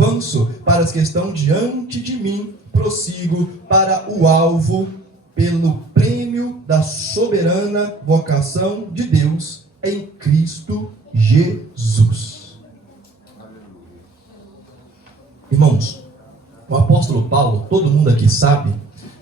avanço para as que estão diante de mim, prossigo para o alvo, pelo prêmio da soberana vocação de Deus em Cristo Jesus. Irmãos, o apóstolo Paulo, todo mundo aqui sabe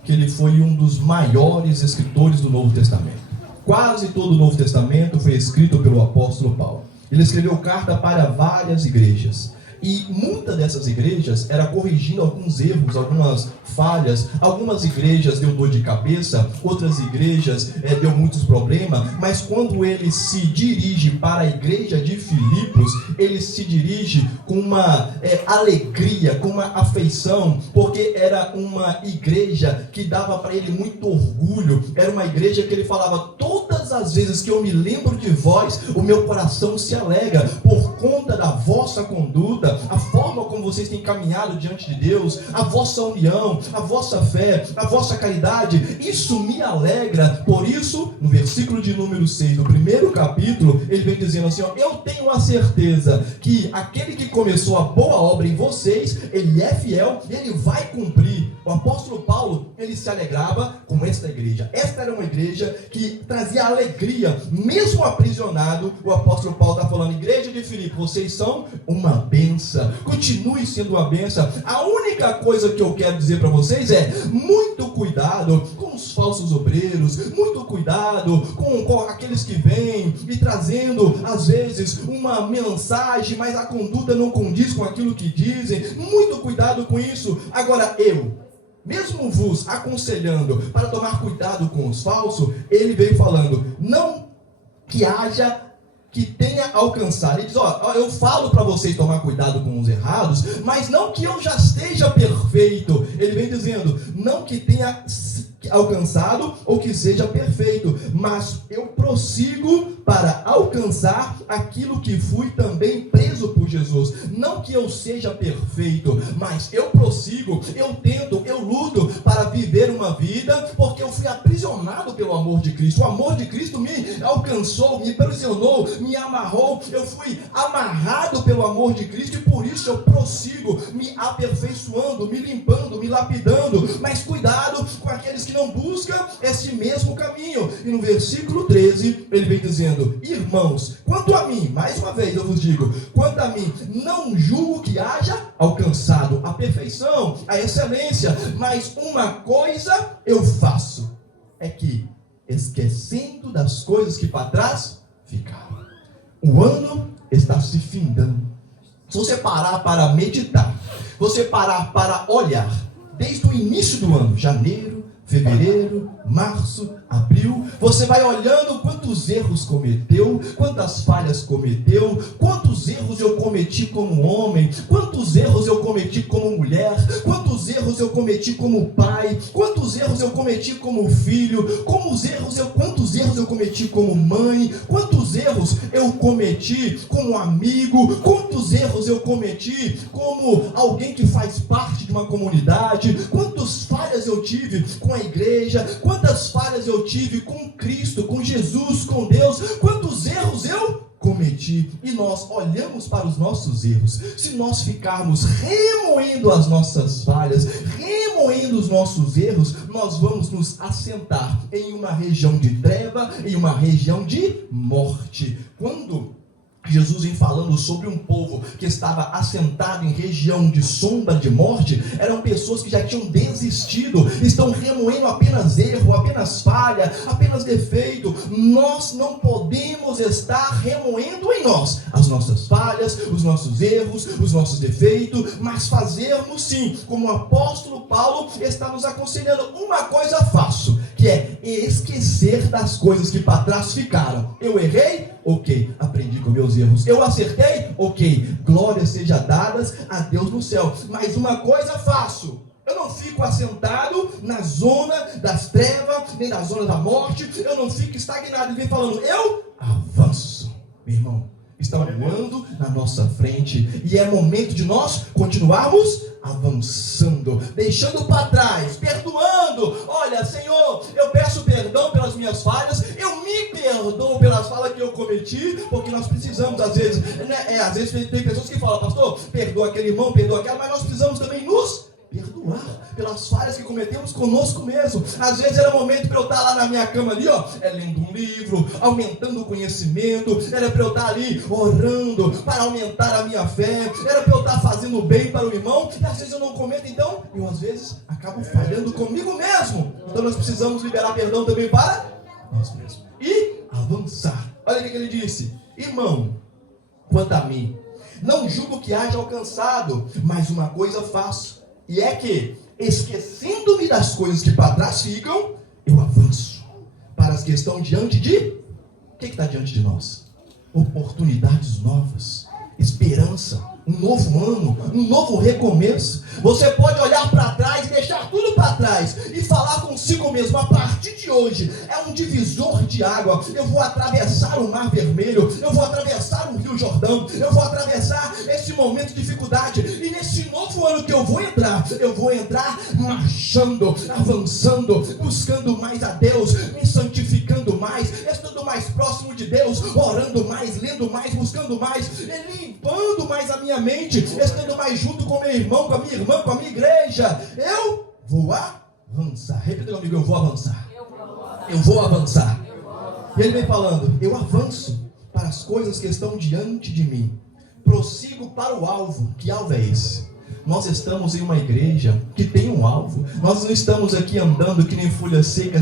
que ele foi um dos maiores escritores do Novo Testamento. Quase todo o Novo Testamento foi escrito pelo apóstolo Paulo. Ele escreveu carta para várias igrejas. E muitas dessas igrejas era corrigindo alguns erros, algumas falhas. Algumas igrejas deu dor de cabeça, outras igrejas deu muitos problemas. Mas quando ele se dirige para a igreja de Filipos, ele se dirige com uma alegria, com uma afeição, porque era uma igreja que dava para ele muito orgulho. Era uma igreja que ele falava: todas as vezes que eu me lembro de vós, o meu coração se alegra por conta da vossa conduta, a forma como vocês têm caminhado diante de Deus, a vossa união, a vossa fé, a vossa caridade. Isso me alegra. Por isso, no versículo de número 6 do primeiro capítulo, ele vem dizendo assim: eu tenho a certeza que aquele que começou a boa obra em vocês, ele é fiel e ele vai cumprir. O apóstolo Paulo, ele se alegrava com esta igreja. Esta era uma igreja que trazia alegria, mesmo aprisionado. O apóstolo Paulo está falando: igreja de Filipe, vocês são uma bênção, continue sendo uma bênção. A única coisa que eu quero dizer para vocês é: muito cuidado com os falsos obreiros, muito cuidado com aqueles que vêm e trazendo às vezes uma mensagem, mas a conduta não condiz com aquilo que dizem. Muito cuidado com isso. Agora, mesmo vos aconselhando para tomar cuidado com os falsos, ele veio falando: não que tenha alcançado. Ele diz: eu falo para vocês tomar cuidado com os errados, mas não que eu já esteja perfeito. Ele vem dizendo: não que tenha alcançado ou que seja perfeito, mas eu prossigo para alcançar aquilo que fui também preso por Jesus. Não que eu seja perfeito, mas eu prossigo, eu tento, eu luto para viver uma vida, porque eu fui aprisionado pelo amor de Cristo. O amor de Cristo me alcançou, me aprisionou, me amarrou. Eu fui amarrado pelo amor de Cristo e por isso eu prossigo, me aperfeiçoando, me limpando, me lapidando. Mas cuidado com aqueles que não buscam esse mesmo caminho. E no versículo 13 ele vem dizendo: irmãos, quanto a mim, mais uma vez eu vos digo, quanto a mim, não julgo que haja alcançado a perfeição, a excelência, mas uma coisa eu faço, é que, esquecendo das coisas que para trás ficaram. O ano está se findando. Se você parar para meditar, você parar para olhar, desde o início do ano, janeiro, fevereiro, março, abril, você vai olhando quantos erros cometeu, quantas falhas cometeu, quantos erros eu cometi como homem, quantos erros eu cometi como mulher, quantos erros eu cometi como pai, quantos erros eu cometi como filho, quantos erros eu cometi como mãe, quantos erros eu cometi como amigo, quantos erros eu cometi como alguém que faz parte de uma comunidade, quantas falhas eu tive com a igreja, quantas falhas eu tive com Cristo, com Jesus, com Deus, quantos erros eu cometi. E nós olhamos para os nossos erros. Se nós ficarmos remoendo as nossas falhas, remoendo os nossos erros, nós vamos nos assentar em uma região de treva, em uma região de morte. Quando Jesus vem falando sobre um povo que estava assentado em região de sombra de morte, eram pessoas que já tinham desistido, estão remoendo apenas erro, apenas falha, apenas defeito. Nós não podemos estar remoendo em nós as nossas falhas, os nossos erros, os nossos defeitos, mas fazermos sim, como o apóstolo Paulo está nos aconselhando: uma coisa faço, que é esquecer das coisas que para trás ficaram. Eu errei? Ok, aprendi com meus erros. Eu acertei? Ok, glórias sejam dadas a Deus no céu. Mas uma coisa faço: eu não fico assentado na zona das trevas, nem na zona da morte. Eu não fico estagnado. Ele vem falando: eu avanço. Meu irmão, está voando na nossa frente, e é momento de nós continuarmos avançando, deixando para trás, perdoando. Olha, Senhor, eu peço perdão pelas minhas falhas, eu me perdoo pelas as falhas que eu cometi, porque nós precisamos, às vezes, às vezes tem pessoas que falam, pastor, perdoa aquele irmão, perdoa aquela, mas nós precisamos também nos perdoar pelas falhas que cometemos conosco mesmo. Às vezes era momento para eu estar lá na minha cama ali, lendo um livro, aumentando o conhecimento, era para eu estar ali orando para aumentar a minha fé, era para eu estar fazendo bem para o irmão, e às vezes eu não cometo, então eu às vezes acabo falhando comigo mesmo. Então nós precisamos liberar perdão também para nós mesmos e avançar. Olha o que ele disse: irmão, quanto a mim, não julgo que haja alcançado, mas uma coisa faço, e é que, esquecendo-me das coisas que para trás ficam, eu avanço para as que estão diante de... O que está diante de nós? Oportunidades novas, esperança, um novo ano, um novo recomeço. Você pode olhar para trás, deixar tudo para trás e falar consigo mesmo: a partir de hoje é um divisor de água. Eu vou atravessar o Mar Vermelho, eu vou atravessar o Rio Jordão, eu vou atravessar esse momento de dificuldade, e nesse novo ano que eu vou entrar marchando, avançando, buscando mais a Deus, me santificando mais, estando mais próximo de Deus, orando mais, lendo mais, buscando mais, limpando mais a minha mente, estando mais junto com meu irmão, com a minha irmã, com a minha igreja. Eu vou avançar. Repita comigo: eu vou avançar. Eu vou avançar. E ele vem falando: eu avanço para as coisas que estão diante de mim, prossigo para o alvo. Que alvo é esse? Nós estamos em uma igreja que tem um alvo. Nós não estamos aqui andando que nem folha seca,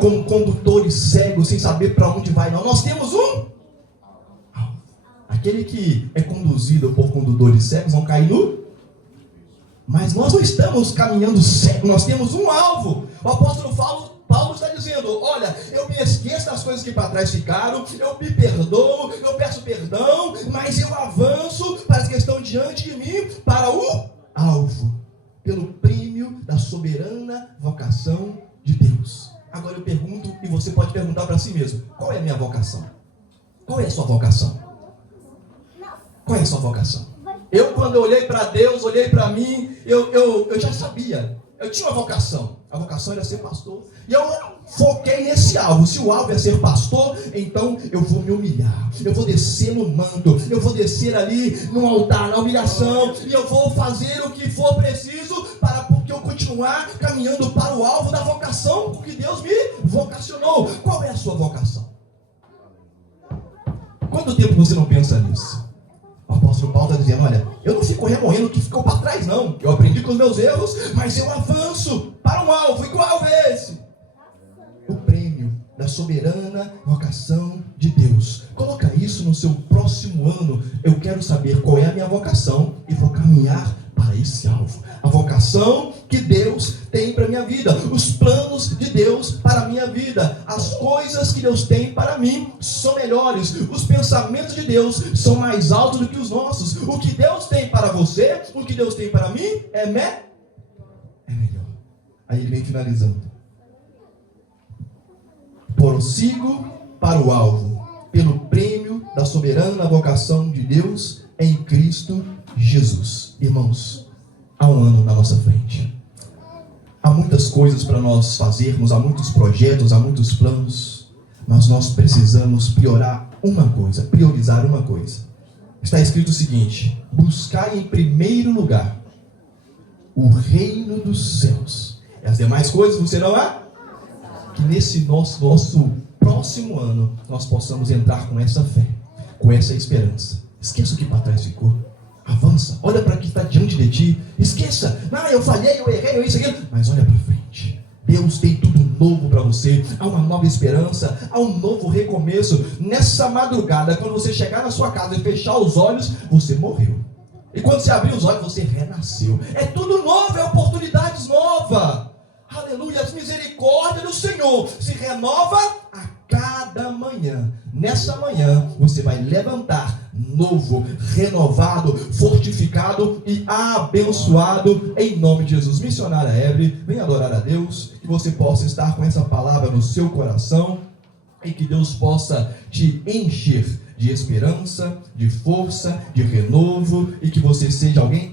como condutores cegos, sem saber para onde vai, não. Nós temos um alvo. Aquele que é conduzido por condutores cegos vão cair no... Mas nós não estamos caminhando cego, nós temos um alvo. O apóstolo Paulo está dizendo: olha, eu me esqueço das coisas que para trás ficaram, eu me perdoo, eu peço perdão, mas eu avanço para as que estão diante de mim, para o alvo, pelo prêmio da soberana vocação de Deus. Agora eu pergunto, e você pode perguntar para si mesmo: qual é a minha vocação? Qual é a sua vocação? Qual é a sua vocação? Eu, quando eu olhei para Deus, olhei para mim, eu já sabia. Eu tinha uma vocação. A vocação era ser pastor. E eu foquei nesse alvo. Se o alvo é ser pastor, então eu vou me humilhar. Eu vou descer no manto. Eu vou descer ali no altar, na humilhação. E eu vou fazer o que for preciso para que eu continuar caminhando para o alvo da vocação, porque Deus me vocacionou. Qual é a sua vocação? Quanto tempo você não pensa nisso? O apóstolo Paulo está dizendo: olha, eu não fico remoendo o que ficou para trás, não. Eu aprendi com os meus erros, mas eu avanço para um alvo. E qual alvo é esse? O prêmio da soberana vocação de Deus. Coloca isso no seu próximo ano. Eu quero saber qual é a minha vocação e vou caminhar para esse alvo. A vocação que Deus tem para a minha vida, os planos de Deus para a minha vida, as coisas que Deus tem para mim são melhores, os pensamentos de Deus são mais altos do que os nossos. O que Deus tem para você, o que Deus tem para mim é melhor. Aí ele vem finalizando: prossigo para o alvo, pelo prêmio da soberana vocação de Deus em Cristo Jesus. Irmãos, há um ano na nossa frente. Há muitas coisas para nós fazermos, há muitos projetos, há muitos planos, mas nós precisamos priorizar uma coisa. Está escrito o seguinte: buscar em primeiro lugar o reino dos céus, e as demais coisas você não há. Que nesse nosso próximo ano nós possamos entrar com essa fé, com essa esperança. Esqueça o que para trás ficou. Avança, olha para o que está diante de ti. Esqueça: não, eu falhei, eu errei, eu isso, aquilo. Mas olha para frente. Deus tem tudo novo para você. Há uma nova esperança, há um novo recomeço. Nessa madrugada, quando você chegar na sua casa e fechar os olhos, você morreu. E quando você abrir os olhos, você renasceu. É tudo novo, é oportunidades novas. Aleluia, as misericórdias do Senhor se renova a cada manhã. Nessa manhã você vai levantar novo, renovado, fortificado e abençoado em nome de Jesus. Missionária Evelyn, vem adorar a Deus, que você possa estar com essa palavra no seu coração e que Deus possa te encher de esperança, de força, de renovo, e que você seja alguém